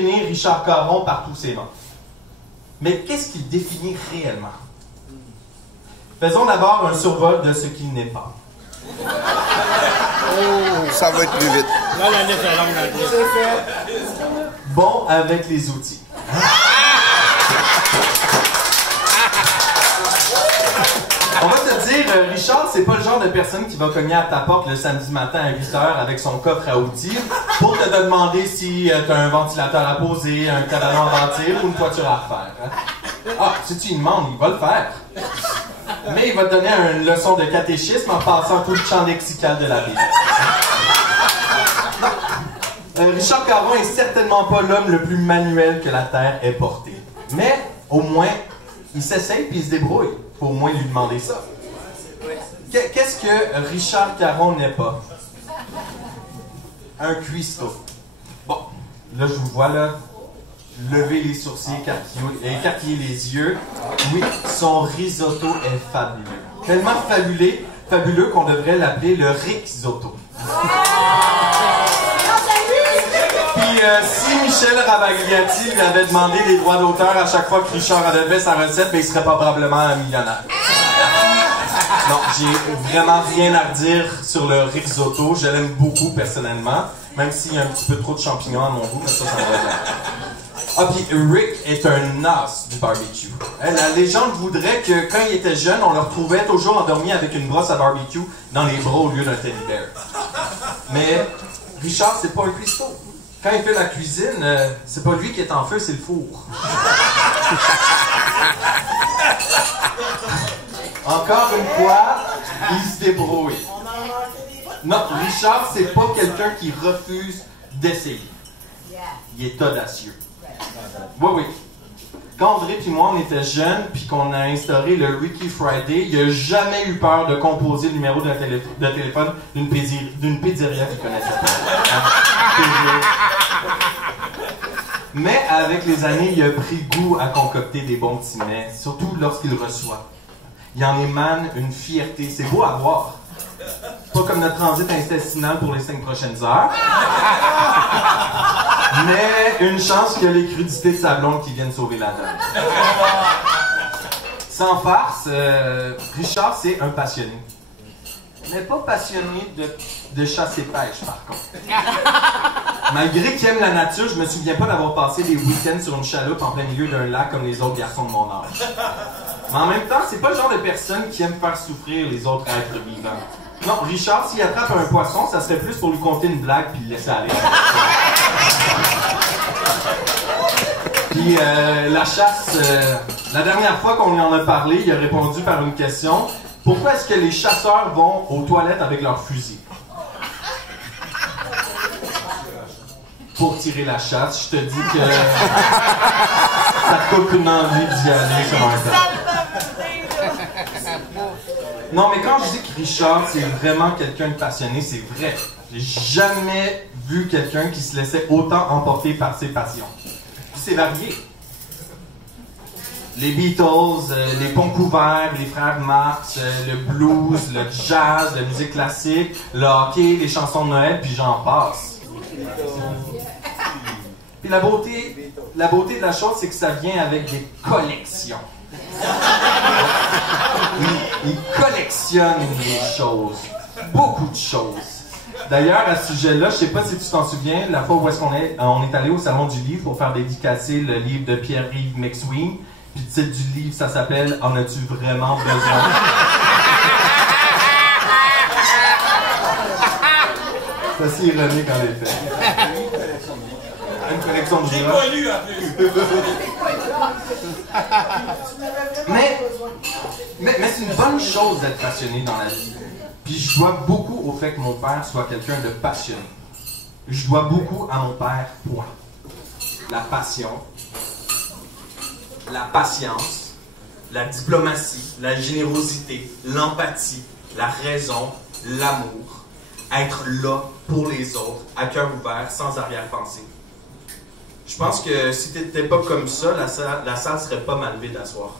définir Richard Caron par tous ses membres. Mais qu'est-ce qu'il définit réellement? Faisons d'abord un survol de ce qu'il n'est pas. Ça va être plus vite. Là, la liste est longue. C'est fait. Bon avec les outils. On va te dire, Richard, c'est pas le genre de personne qui va cogner à ta porte le samedi matin à 8h avec son coffre à outils pour te demander si t'as un ventilateur à poser, un cabanon à bâtir ou une toiture à refaire. Hein? Ah, si tu lui demandes, il va le faire. Mais il va te donner une leçon de catéchisme en passant tout le champ lexical de la Bible. Richard Caron est certainement pas l'homme le plus manuel que la Terre ait porté. Mais, au moins, il s'essaye puis il se débrouille. Faut au moins lui demander ça. Qu'est-ce que Richard Caron n'est pas? Un cuistot. Bon, là, je vous vois, là, lever les sourcils, écarquiller les yeux. Oui, son risotto est fabuleux. Tellement fabuleux qu'on devrait l'appeler le Rixotto. Puis si Michel Ravagliati lui avait demandé des droits d'auteur à chaque fois que Richard avait fait sa recette, ben, il serait probablement un millionnaire. Non, j'ai vraiment rien à redire sur le risotto. Je l'aime beaucoup personnellement, même s'il y a un petit peu trop de champignons à mon goût, mais ça va bien. Ah, puis Rick est un as du barbecue. La légende voudrait que quand il était jeune, on le retrouvait toujours endormi avec une brosse à barbecue dans les bras au lieu d'un teddy bear. Mais Richard, c'est pas un cuistot. Quand il fait la cuisine, c'est pas lui qui est en feu, c'est le four. Encore une fois, il se débrouille. Non, Richard, c'est pas quelqu'un qui refuse d'essayer. Il est audacieux. Oui, oui. Quand André et moi, on était jeunes, puis qu'on a instauré le Ricky Friday, il n'a jamais eu peur de composer le numéro de téléphone d'une pizzeria qu'il connaissait pas. Mais avec les années, il a pris goût à concocter des bons petits mets, surtout lorsqu'il reçoit. Il en émane une fierté. C'est beau à voir. Pas comme notre transit intestinal pour les 5 prochaines heures. Mais une chance qu'il y a les crudités de sa blonde qui viennent sauver la donne. Sans farce, Richard, c'est un passionné. Mais pas passionné de chasse et pêche, par contre. Malgré qu'il aime la nature, je me souviens pas d'avoir passé des week-ends sur une chaloupe en plein milieu d'un lac comme les autres garçons de mon âge. Mais en même temps, c'est pas le genre de personne qui aime faire souffrir les autres êtres vivants. Non, Richard, s'il attrape un poisson, ça serait plus pour lui conter une blague puis le laisser aller. Puis la chasse, la dernière fois qu'on lui en a parlé, il a répondu par une question. Pourquoi est-ce que les chasseurs vont aux toilettes avec leurs fusils? Pour tirer la chasse, je te dis que ça te coupe une envie d'y aller sur un temps. Non, mais quand je dis que Richard, c'est vraiment quelqu'un de passionné, c'est vrai. J'ai jamais vu quelqu'un qui se laissait autant emporter par ses passions. Puis c'est varié. Les Beatles, les ponts couverts, les frères Marx, le blues, le jazz, la musique classique, le hockey, les chansons de Noël, puis j'en passe. Puis la beauté de la chose, c'est que ça vient avec des collections. Il collectionne les choses. Beaucoup de choses. D'ailleurs, à ce sujet-là, je sais pas si tu t'en souviens, la fois où on est allé au Salon du Livre pour faire dédicacer le livre de Pierre-Yves McSween. Puis le titre du livre, ça s'appelle « En as-tu vraiment besoin? » C'est assez ironique en effet. Une collection de J'ai livres. pas lu en plus. Mais c'est une bonne chose d'être passionné dans la vie. Puis je dois beaucoup au fait que mon père soit quelqu'un de passionné. Je dois beaucoup à mon père, point. La passion, la patience, la diplomatie, la générosité, l'empathie, la raison, l'amour, être là pour les autres, à cœur ouvert, sans arrière-pensée. Je pense que si t'étais pas comme ça, la salle serait pas mal vide à soir.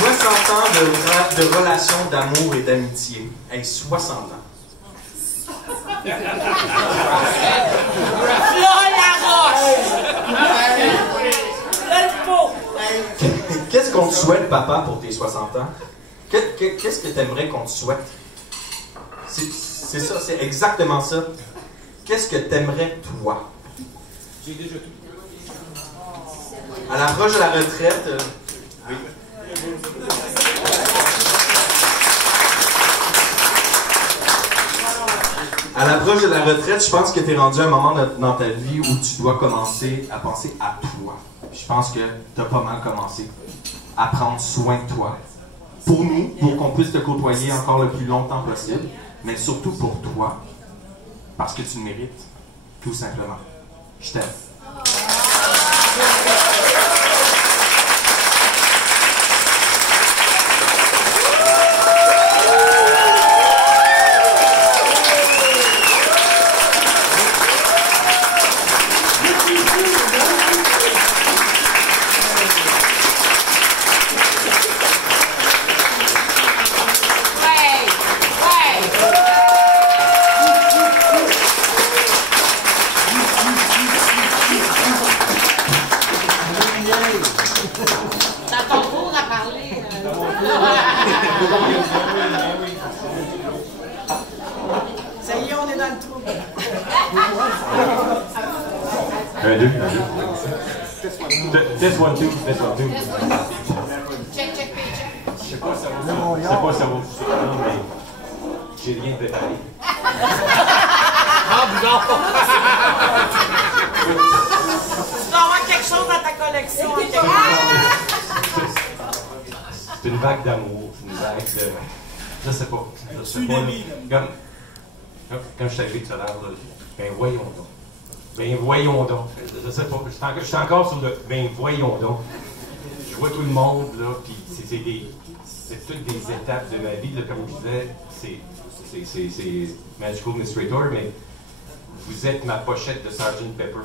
60 ans de de relation d'amour et d'amitié. Hey, 60 ans. Qu'est-ce qu'on te souhaite, papa, pour tes 60 ans? Qu'est-ce que tu aimerais qu'on te souhaite? C'est ça, c'est exactement ça. Qu'est-ce que tu aimerais, toi? J'ai déjà tout. À l'approche de la retraite, oui. À l'approche de la retraite, je pense que tu es rendu à un moment dans ta vie où tu dois commencer à penser à toi. Je pense que tu as pas mal commencé à prendre soin de toi. Pour nous, pour qu'on puisse te côtoyer encore le plus longtemps possible, mais surtout pour toi, parce que tu le mérites, tout simplement. Je t'aime. Ça y est, on est dans le trou. Un, deux. Test one, two. Check, check, check. Je sais pas si ça va vous surprendre, mais j'ai rien préparé. Ah, bizarre! Tu dois avoir quelque chose dans ta collection. C'est une vague d'amour, c'est une vague de... Je sais pas. Quand je suis arrivé tout à l'heure, ben voyons donc. Je sais pas. Je suis encore sur le ben voyons donc. Je vois tout le monde, là, puis c'est toutes des étapes de ma vie, là, comme je disais, c'est Magical Mystery Tour, mais vous êtes ma pochette de Sgt. Pepper.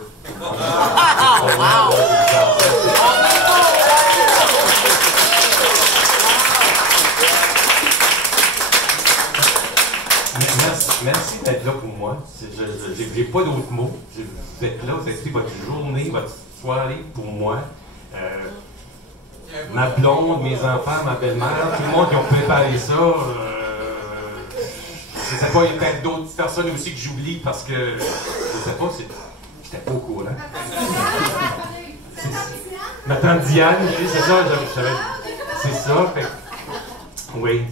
Merci d'être là pour moi. J'ai pas d'autres mots. Vous êtes là, vous avez fait votre journée, votre soirée pour moi. Ma blonde, mes enfants, ma belle-mère, tout le monde qui ont préparé ça. Je sais pas, il y a peut-être d'autres personnes aussi que j'oublie parce que je sais pas, j'étais pas au courant. Ma tante Diane, oui, c'est ça, c'est ça. Fait, oui.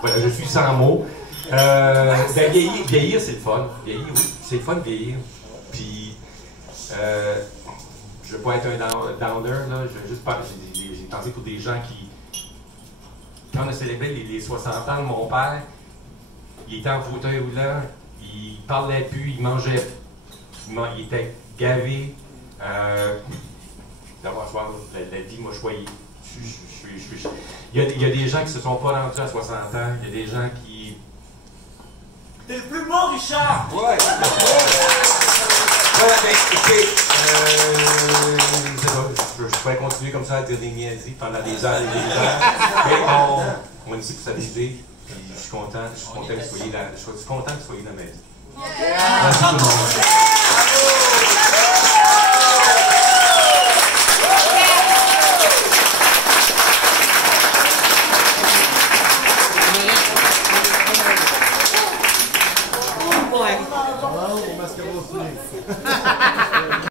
Voilà, je suis sans mots. Ben, vieillir, c'est le fun. Vieillir, oui, c'est le fun de vieillir. Puis, je veux pas être un downer, là. Je veux juste parler. J'ai pensé pour des gens qui. Quand on a célébré les 60 ans de mon père, il était en fauteuil roulant, il parlait plus, il mangeait. Il était gavé. D'avoir soir, la vie m'a choyé. Il y a des gens qui se sont pas rendus à 60 ans, il y a des gens qui. T'es le plus beau, Richard! Ouais! Voilà, ben, écoutez, je pourrais continuer comme ça à dire des niaiseries pendant des heures et des heures, mais on est ici pour s'amuser, puis je suis content que vous soyez dans ma vie. Merci tout le monde.